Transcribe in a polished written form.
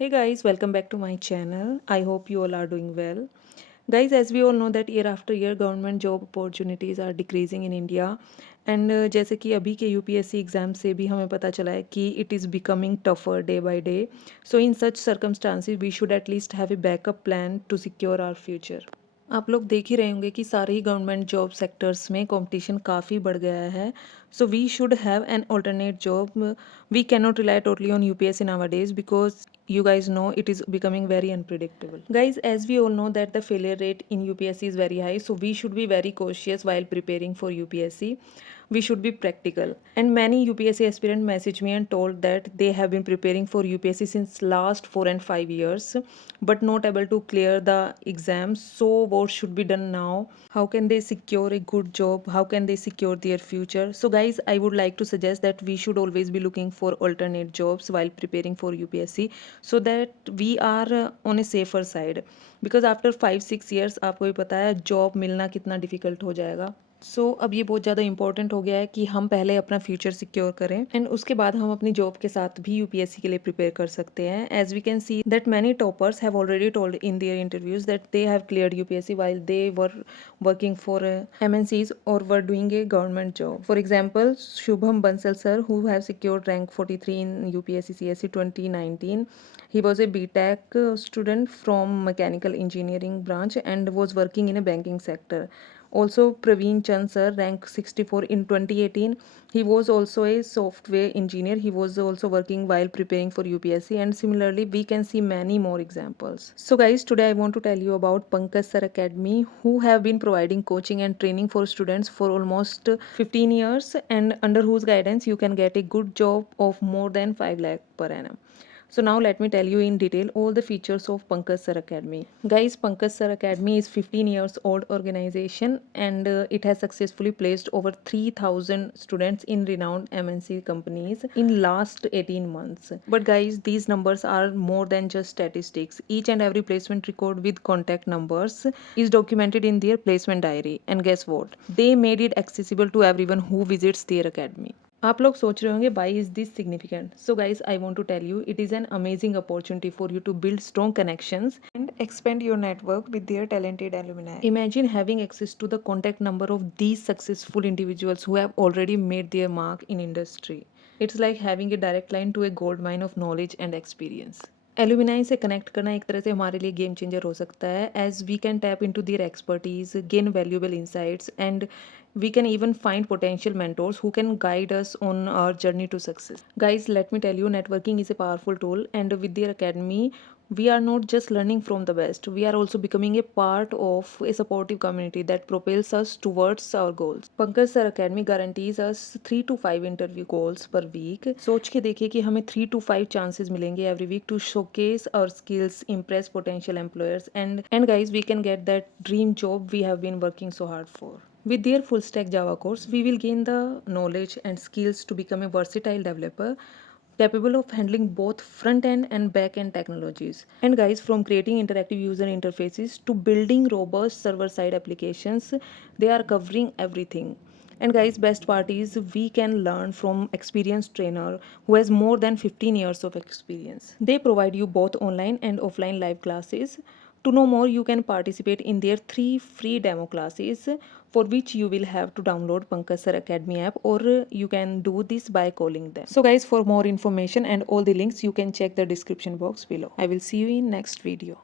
Hey guys, welcome back to my channel. I hope you all are doing well. Guys, as we all know that year after year government job opportunities are decreasing in India and जैसे कि अभी के UPSC exam से भी हमें पता चला है कि it is becoming tougher day by day. So in such circumstances we should at least have a backup plan to secure our future. आप लोग देख ही रहे होंगे कि सारे ही गवर्नमेंट जॉब सेक्टर्स में कंपटीशन काफ़ी बढ़ गया है so we should have an alternate job we can not rely totally on UPSC nowadays because you guys know it is becoming very unpredictable. Guys, as we all know that the failure rate in UPSC is very high, so we should be very cautious while preparing for UPSC. We should be practical. And many UPSC aspirant messaged me and told that they have been preparing for UPSC since last 4 and 5 years but not able to clear the exams. So what should be done now? How can they secure a good job? How can they secure their future? So guys, I would like to suggest that we should always be looking for alternate jobs while preparing for UPSC so that we are on a safer side. Because after 5-6 years आपको भी पता है job मिलना कितना difficult हो जाएगा. अब ये बहुत ज़्यादा इंपॉर्टेंट हो गया है कि हम पहले अपना फ्यूचर सिक्योर करें एंड उसके बाद हम अपनी जॉब के साथ भी यूपीएससी के लिए प्रिपेयर कर सकते हैं. As we can see that many toppers have already told in their interviews that they have cleared UPSC while they were working for MNCs or were doing a government job. For example, Shubham Bansal sir, who have secured rank 43 in UPSC CSE 2019. He was a BTech student from mechanical engineering branch and was working in a banking sector. Also, Praveen Chand sir, rank 64 in 2018. He was also a software engineer. He was also working while preparing for UPSC, and similarly, we can see many more examples. So, guys, today I want to tell you about Pankaj Sir Academy, who have been providing coaching and training for students for almost 15 years, and under whose guidance you can get a good job of more than 5 lakh per annum. So now let me tell you in detail all the features of Pankaj Sir Academy. Guys, Pankaj Sir Academy is 15 years old organization and it has successfully placed over 3000 students in renowned MNC companies in last 18 months. But guys, these numbers are more than just statistics. Each and every placement record with contact numbers is documented in their placement diary. And guess what? They made it accessible to everyone who visits their academy. आप लोग सोच रहे होंगे why is this significant. So guys I want to tell you it is an amazing opportunity for you to build strong connections and expand your network with their talented alumni. Imagine having access to the contact number of these successful individuals who have already made their mark in industry. It's like having a direct line to a gold mine of knowledge and experience. Alumni से connect करना एक तरह से हमारे लिए game changer हो सकता है as we can tap into their expertise gain valuable insights and we can even find potential mentors who can guide us on our journey to success. Guys, let me tell you, networking is a powerful tool, and with their academy we are not just learning from the best, we are also becoming a part of a supportive community that propels us towards our goals. Pankaj Sir Academy guarantees us 3 to 5 interview calls per week. सोच के देखिए कि हमें 3 to 5 chances मिलेंगे every week to showcase our skills, impress potential employers, and guys, we can get that dream job we have been working so hard for. With their full stack Java course, we will gain the knowledge and skills to become a versatile developer capable of handling both front end and back end technologies. And guys, from creating interactive user interfaces to building robust server side applications, they are covering everything. And guys, best part is we can learn from experienced trainer who has more than 15 years of experience. They provide you both online and offline live classes. To know more, you can participate in their 3 free demo classes for which you will have to download Pankaj Sir Academy app, or you can do this by calling them. So guys, for more information and all the links, you can check the description box below. I will see you in next video.